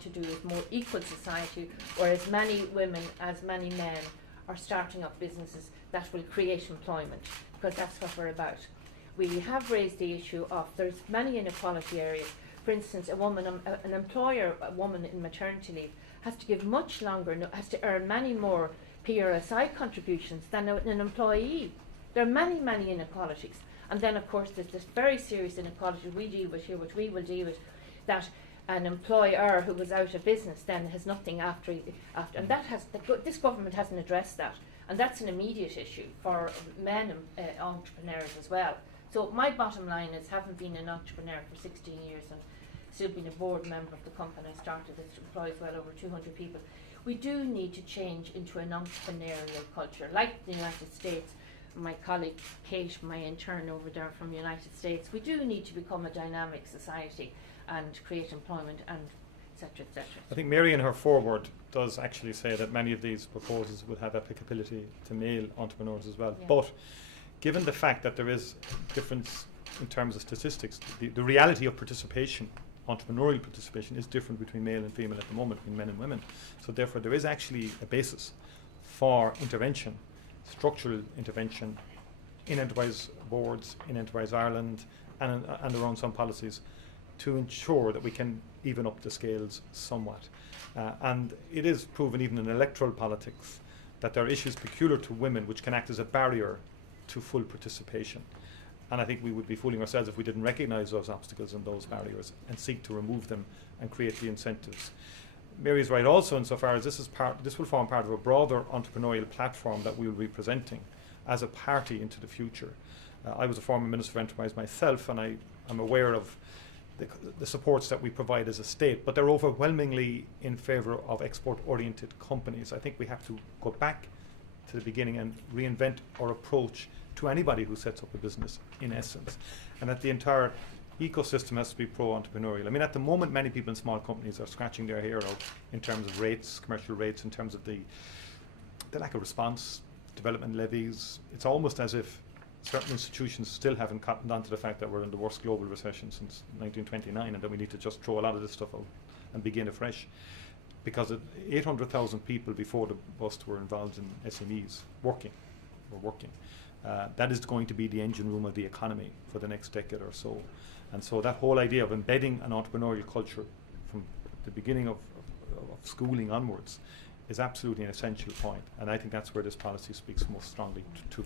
to do is more equal society, where as many women as many men are starting up businesses that will create employment, because that's what we're about. We have raised the issue of there's many inequality areas. For instance, a woman, an employer, a woman in maternity leave, has to give much longer, has to earn many more PRSI contributions than an employee. There are many, many inequalities. And then, of course, there's this very serious inequality we deal with here, which we will deal with, that an employer who was out of business then has nothing after, and that has this government hasn't addressed that, and that's an immediate issue for men entrepreneurs as well. So my bottom line is, having been an entrepreneur for 16 years and still being a board member of the company I started that employs well over 200 people, we do need to change into an entrepreneurial culture, like the United States. My colleague Kate, my intern over there from the United States, we do need to become a dynamic society and create employment and etc. etc. I think Mary in her foreword does actually say that many of these proposals would have applicability to male entrepreneurs as well. Yeah. But given the fact that there is difference in terms of statistics, the reality of participation, entrepreneurial participation, is different between male and female at the moment, between men and women. So therefore there is actually a basis for intervention, structural intervention in enterprise boards, in Enterprise Ireland, and around some policies to ensure that we can even up the scales somewhat. And it is proven even in electoral politics that there are issues peculiar to women which can act as a barrier to full participation. And I think we would be fooling ourselves if we didn't recognise those obstacles and those barriers and seek to remove them and create the incentives. Mary is right also insofar as this will form part of a broader entrepreneurial platform that we will be presenting as a party into the future. I was a former Minister for Enterprise myself, and I'm aware of the supports that we provide as a state, but they're overwhelmingly in favour of export-oriented companies. I think we have to go back to the beginning and reinvent our approach to anybody who sets up a business, in essence, and that the entire ecosystem has to be pro-entrepreneurial. I mean, at the moment, many people in small companies are scratching their hair out in terms of rates, commercial rates, in terms of the lack of response, development levies. It's almost as if certain institutions still haven't cottoned on to the fact that we're in the worst global recession since 1929 and that we need to just throw a lot of this stuff out and begin afresh. Because 800,000 people before the bust were involved in SMEs, working. That is going to be the engine room of the economy for the next decade or so. And so that whole idea of embedding an entrepreneurial culture from the beginning of schooling onwards is absolutely an essential point. And I think that's where this policy speaks most strongly to.